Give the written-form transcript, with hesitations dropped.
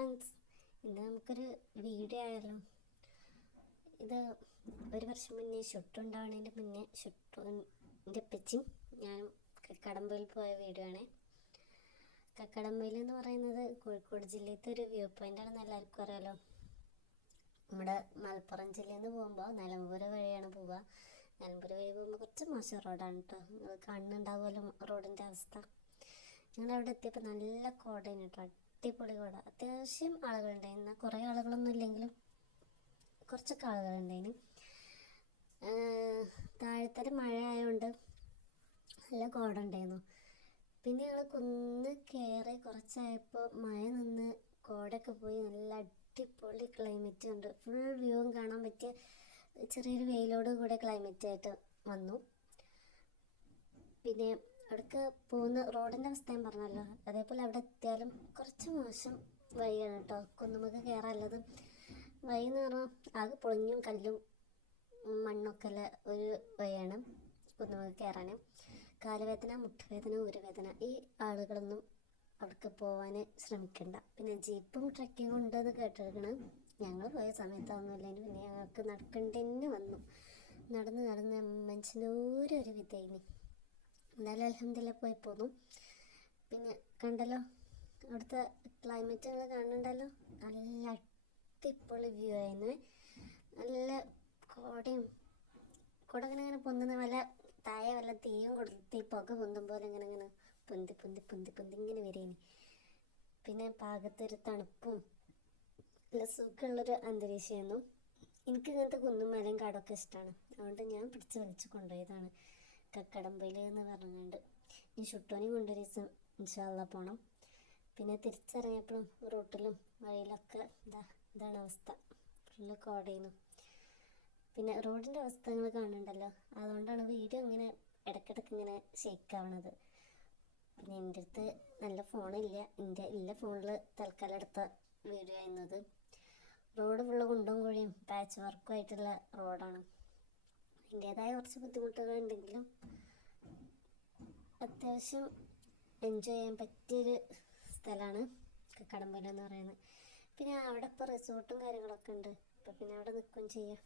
Friends, ഇന്ന് നമുക്കൊരു video ആയാലോ. ഇത് ഒരു വർഷം മുന്നേ ഷുട്ടുണ്ടാവുന്നതിൻ്റെ മുന്നേ ഷുട്ടിൻ്റെ അപ്പച്ചിയും ഞാനും കക്കടമ്പയിൽ പോയ വീഡിയോ ആണ്. കക്കടമ്പയിൽ എന്ന് പറയുന്നത് കോഴിക്കോട് ജില്ലയിലത്തെ ഒരു വ്യൂ പോയിൻ്റാണെന്ന് എല്ലാവർക്കും അറിയാലോ. നമ്മുടെ മലപ്പുറം ജില്ലയിൽ നിന്ന് പോകുമ്പോൾ നിലമ്പൂർ വഴിയാണ് പോവുക. നിലമ്പൂർ വഴി പോകുമ്പോൾ കുറച്ച് മോശം റോഡാണ് കേട്ടോ. നിങ്ങൾ കാണുന്നുണ്ടാവുമല്ലോ റോഡിൻ്റെ അവസ്ഥ. ഞങ്ങളവിടെ എത്തിയപ്പോൾ നല്ല കോടയാണ് കേട്ടോ, അടിപൊളി കോട. അത്യാവശ്യം ആളുകളുണ്ടായിരുന്നു, കുറേ ആളുകളൊന്നും ഇല്ലെങ്കിലും കുറച്ചൊക്കെ ആളുകളുണ്ടായിരുന്നു. താഴത്തെ മഴ ആയതുകൊണ്ട് നല്ല കോട ഉണ്ടായിരുന്നു. പിന്നെ ഞങ്ങൾ കുന്ന് കയറി കുറച്ചായപ്പോൾ മഴ നിന്ന് കോടയൊക്കെ പോയി നല്ല അടിപൊളി ക്ലൈമറ്റ് ഉണ്ട്. ഫുൾ വ്യൂവും കാണാൻ പറ്റിയ ചെറിയൊരു വെയിലോട് കൂടെ ക്ലൈമറ്റ് ആയിട്ട് വന്നു. പിന്നെ അവിടേക്ക് പോകുന്ന റോഡിൻ്റെ അവസ്ഥ ഞാൻ പറഞ്ഞല്ലോ, അതേപോലെ അവിടെ എത്തിയാലും കുറച്ച് മോശം വഴിയാണ് കേട്ടോ. കുന്നുമൊക്കെ കയറാനുള്ളത് വഴി എന്ന് പറഞ്ഞാൽ ആകെ പൊളിഞ്ഞും കല്ലും മണ്ണൊക്കെ ഉള്ള ഒരു വഴിയാണ് കുന്നുമൊക്കെ കയറാൻ. കാലുവേദന, മുട്ടുവേദന, ഊരുവേദന ഈ ആളുകളൊന്നും അവിടേക്ക് പോകാൻ ശ്രമിക്കണ്ട. പിന്നെ ജീപ്പും ട്രക്കിങ്ങും ഉണ്ടെന്ന് കേട്ടിരിക്കണം. ഞങ്ങൾ പോയ സമയത്തൊന്നുമില്ലെങ്കിൽ പിന്നെ ഞങ്ങൾക്ക് നടക്കേണ്ടി വന്നു. നടന്ന് മനുഷ്യൻ്റെ ഒരു വിധയിന് എന്തായാലും അൽഹംദുലില്ലാ പോയി പോന്നു. പിന്നെ കണ്ടല്ലോ അവിടുത്തെ ക്ലൈമറ്റ് നിങ്ങൾ കാണുന്നുണ്ടല്ലോ, നല്ല അടിപൊളി വ്യൂ ആയിരുന്നു. നല്ല കുട ഇങ്ങനെ പൊന്തുന്ന വല്ല താഴെ വല്ല തീയും കൊടുത്തി പുക പൊന്തും പോലെ ഇങ്ങനെ പൊന്തി ഇങ്ങനെ വരേനി. പിന്നെ പാകത്തൊരു തണുപ്പും നല്ല സുഖമുള്ളൊരു അന്തരീക്ഷമായിരുന്നു. എനിക്ക് ഇങ്ങനത്തെ കുന്നും മലയും കാടൊക്കെ ഇഷ്ടമാണ്, അതുകൊണ്ട് ഞാൻ പിടിച്ച് വലിച്ച് കൊണ്ടുപോയതാണ് കക്കടമ്പയിൽ എന്ന് പറഞ്ഞുകൊണ്ട്. ഇനി ഷുട്ടോനെയും കൊണ്ടൊരു ദിവസം ഇൻഷാ അള്ളാ പോകണം. പിന്നെ തിരിച്ചിറങ്ങിയപ്പോഴും റൂട്ടിലും വഴിയിലൊക്കെ ഇതാണ് അവസ്ഥ, ഫുള്ള് കോടയുന്നു. പിന്നെ റോഡിൻ്റെ അവസ്ഥ നിങ്ങൾ കാണുന്നുണ്ടല്ലോ, അതുകൊണ്ടാണ് വീഡിയോ ഇങ്ങനെ ഇടയ്ക്കിടയ്ക്ക് ഇങ്ങനെ ഷെയ്ക്കാവണത്. പിന്നെ എൻ്റെ അടുത്ത് നല്ല ഫോണില്ല, എൻ്റെ ഇല്ല ഫോണിൽ തൽക്കാലം എടുത്ത വീഡിയോ ആയിരുന്നത്. റോഡ് ഫുള്ള് കുണ്ടും കുഴിയും പാച്ച് വർക്കും ആയിട്ടുള്ള റോഡാണ്. അതിൻ്റേതായ കുറച്ച് ബുദ്ധിമുട്ടുകൾ ഉണ്ടെങ്കിലും അത്യാവശ്യം എൻജോയ് ചെയ്യാൻ പറ്റിയൊരു സ്ഥലമാണ് കക്കടമ്പയിൽ എന്ന് പറയുന്നത്. പിന്നെ അവിടെ ഇപ്പോൾ റിസോർട്ടും കാര്യങ്ങളൊക്കെ ഉണ്ട്, അപ്പോൾ പിന്നെ അവിടെ നിൽക്കുകയും ചെയ്യാം.